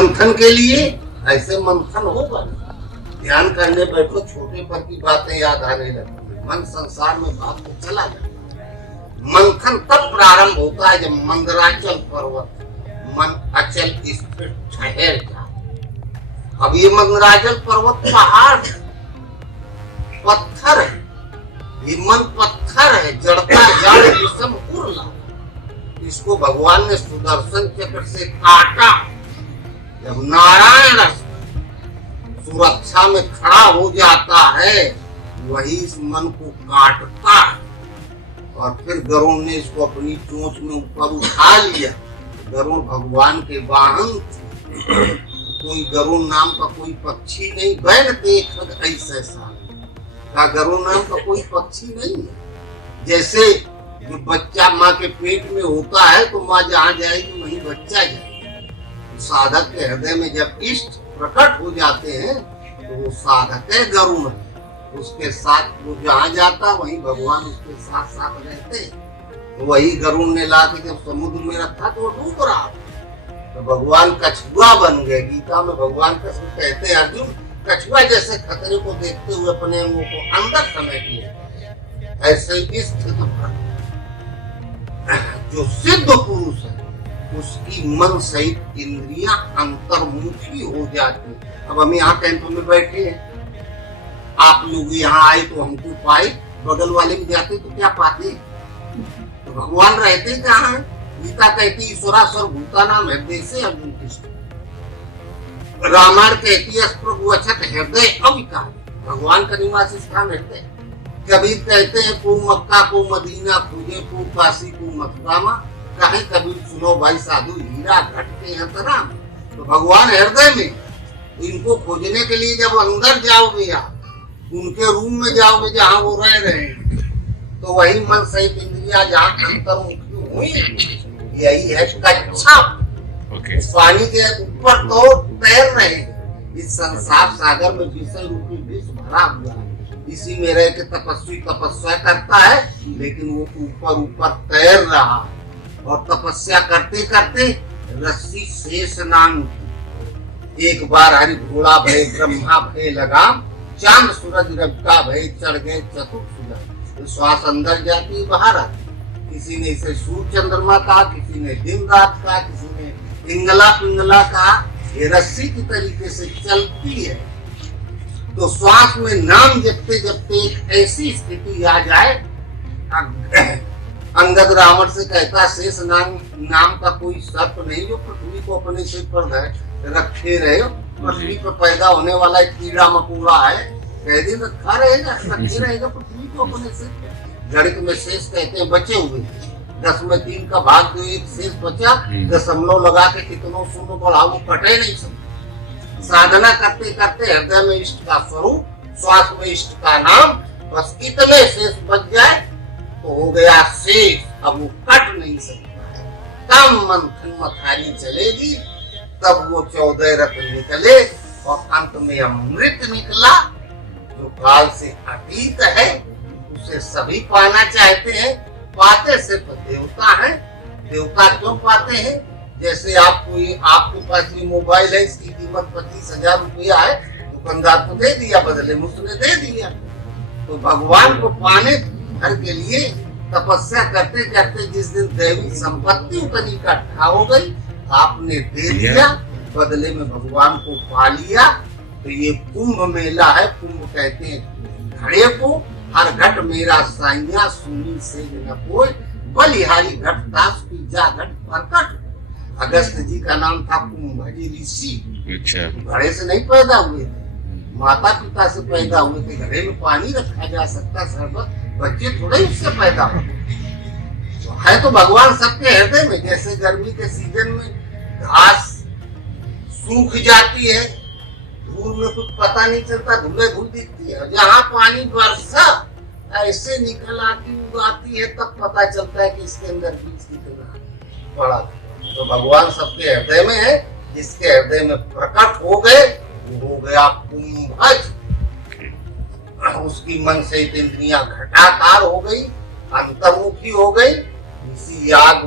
मंथन के लिए ऐसे मंथन होगा। ध्यान करने बैठो, छोटे पर की बातें याद आने लगती, मन संसार में भाग के चला जाता। मंथन तब प्रारंभ होता है जब मंदराचल पर्वत मन अचल स्थिर ठहर जाए। अब ये मंदराचल पर्वत पहाड़ है, पत्थर है, ये मन पत्थर है, जड़ता जड़ विषम उर्ला। इसको भगवान ने सुदर्शन चक्र से काटा। जब नारायण सुरक्षा में खड़ा हो जाता है, वही इस मन को काटता है। और फिर गरुड़ ने इसको अपनी चोंच में ऊपर उठा लिया। गरुड़ भगवान के वाहन, कोई गरुड़ नाम का कोई पक्षी नहीं। बैन देखत ऐसे का गरुड़ नाम का कोई पक्षी नहीं है। जैसे जो बच्चा माँ के पेट में होता है तो माँ जहाँ जाएगी वहीं बच्चा जाएगा। साधक के हृदय में जब इष्ट प्रकट हो जाते हैं तो वो साधक है गरुड़ है। उसके साथ वो जहाँ जाता वहीं भगवान उसके साथ साथ रहते हैं। तो वही गरुड़ ने ला के जब समुद्र में रखा तो वो डूब रहा, तो भगवान कछुआ बन गए। गीता में भगवान कृष्ण कहते हैं, अर्जुन कछुआ जैसे खतरे को देखते हुए अपने अंगों को अंदर समेट लेता है, ऐसे इस स्थिति पर जो सिद्ध पुरुष है उसकी मन सहित इंद्रियां अंतर्मुखी हो जाती। अब हम यहाँ कैंप में बैठे हैं, आप लोग यहाँ आए तो हमको पाए, बगल वाले भी जाते तो क्या पाते? तो भगवान रहते कहाँ है? गीता कहती ईश्वरा सर्वभूतानां हृदय से अर्जुन कृष्ण। रामायण कहती है प्रभु अछत हृदय अविकार, भगवान का निवास स्थान हृदय। कबीर कहते हैं को मक्का को मदीना खोजे, को काशी को मथुरा में, कहीं कबीर सुनो भाई साधु हीरा घट के अंतराम। तो भगवान हृदय में, इनको खोजने के लिए जब अंदर जाओगे आप, उनके रूम में जाओगे जहाँ वो रह रहे हैं, तो वही मन सहित इंद्रिया जहाँ अंतर्मुखी हुई, यही है कच्छा। पानी के ऊपर तो तैर रहे हैं। इस संसार सागर में विषय रूपी विष भरा हुआ है, इसी में रह के तपस्वी तपस्या करता है, लेकिन वो ऊपर ऊपर तैर रहा है। और तपस्या करते करते रस्सी शेष नांग, एक बार हरि घोड़ा भय ब्रह्मा भय लगाम, चांद सूरज रबका भय चढ़ गए चतुर्भुज। श्वास अंदर जाती बाहर आती। किसी ने इसे सूर्य चंद्रमा कहा, किसी ने दिन रात कहा, किसी ने इंगला पिंगला कहा। ये रस्सी की तरीके से चलती है। तो श्वास में नाम जपते जपते एक ऐसी स्थिति आ जाए, अंगद रावण से कहता शेष नाम का कोई सर्प नहीं जो पृथ्वी को अपने सिर पर रखे रहे। पृथ्वी पर पैदा होने वाला एक कीड़ा मकोड़ा है, कह दिन रखा रहेगा, रखे रहेगा पृथ्वी को अपने सिर पर। गणित में शेष कहते हैं बचे हुए, 10 में 3 का भाग जो एक शेष बचा, दशमलव लगा के कितनों शून्य बढ़ा वो कटे नहीं सकते। साधना करते करते हृदय में इष्ट का स्वरूप, श्वास में इष्ट का नाम, बस इतने शेष बच जाए तो हो गया शेष। अब वो कट नहीं सकता है। तब मंथन मथारी चलेगी, तब वो 14 रत्न निकले और अंत में अमृत निकला जो काल से अतीत है। उसे सभी पाना चाहते हैं, पाते सिर्फ देवता है। देवता क्यों पाते हैं? जैसे आपके पास ये मोबाइल है, इसकी कीमत 25,000 रुपया है, दुकानदार को दे दिया, बदले में उसने दे दिया। तो भगवान को पाने भर के लिए तपस्या करते करते जिस दिन दैवी संपत्ति उतनी इकट्ठा हो गई, आपने दे दिया, बदले में भगवान को पा लिया। तो ये कुंभ मेला है। कुंभ कहते हैं घड़े को, हर घट मेरा साइया सुनी से न कोई, बलिहारी घट दास की जा घट प्रकट। अगस्त जी का नाम था कुंभजी ऋषि। घड़े से नहीं पैदा हुए थे, माता पिता से पैदा हुए थे। घड़े में पानी रखा जा सकता, शरबत, बच्चे थोड़े उससे पैदा होते तो है। तो भगवान सबके हृदय में, जैसे गर्मी के सीजन में घास सूख जाती है, धूल में कुछ पता नहीं चलता, धुले धूल दिखती है, जहाँ पानी वर्षा ऐसे निकल आती उगाती है, तब पता चलता है कि इसके अंदर बीज कितना बड़ा। तो भगवान सबके हृदय में है, जिसके हृदय में प्रकट हो गए वो हो गया कुंभज। उसकी मन से इंद्रियां घटाकार हो गई, अंतर्मुखी हो गई। इसी याग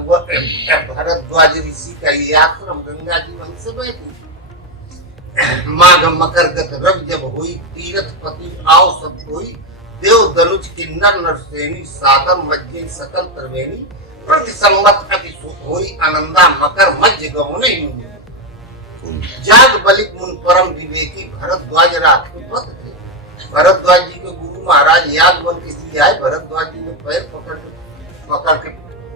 भरद्वाज ऋषि का ये आश्रम, गंगा जी वहीं से बैठी, माघ मकर गत रवि जब हुई, तीरथ पति आओ सब कोई, देव दनुज किन्नर नरसेनी, सादर मज्जे सकल त्रिवेणी, प्रति संवत अति सुख होई, आनंदा मकर मध्य गहुने ही। जाग बलिक मुन परम विवेकी, भरद्वाज राजपथ थे। भरद्वाज जी के गुरु महाराज याज्ञवल्क्य के किसी आए, भरद्वाज जी ने पैर पकड़ के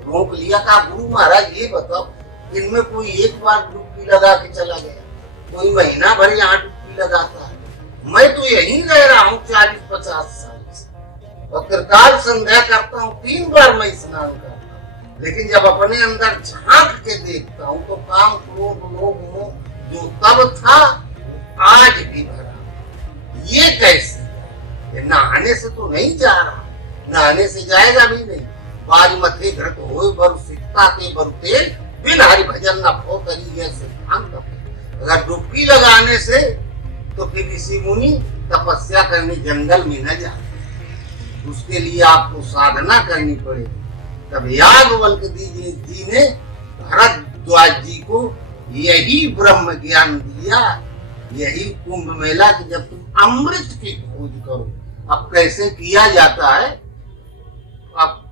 रोक लिया। कहा गुरु महाराज ये बताओ, इनमें कोई एक बार डुबकी लगा के चला गया, कोई महीना भर यहाँ डुबकी लगाता है? मैं तो यहीं रह रहा हूँ 40-50 साल से, और त्रिकाल संध्या करता हूँ, 3 बार मैं स्नान करता हूँ, लेकिन जब अपने अंदर झांक के देखता हूँ तो काम क्रोध लोभ मोह जो तब था आज भी भरा। ये कैसे? ये नहाने से तो नहीं जा रहा, नहाने से जाएगा भी नहीं। बाज मथे घृत होए बरु सिकता के बरु तेल, बिन हरि भजन न भो करी, यह सिद्धांत। अगर डुबकी लगाने से तो फिर ऋषि मुनि तपस्या करने जंगल में न जाए, उसके लिए आपको साधना करनी पड़ेगी। तब याज्ञवल्क्य जी ने भरद्वाज जी को यही ब्रह्म ज्ञान दिया, यही कुंभ मेला कि जब तुम अमृत की खोज करो। अब कैसे किया जाता है, अब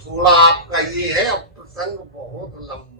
थोड़ा आपका ये है, अब प्रसंग बहुत लंबा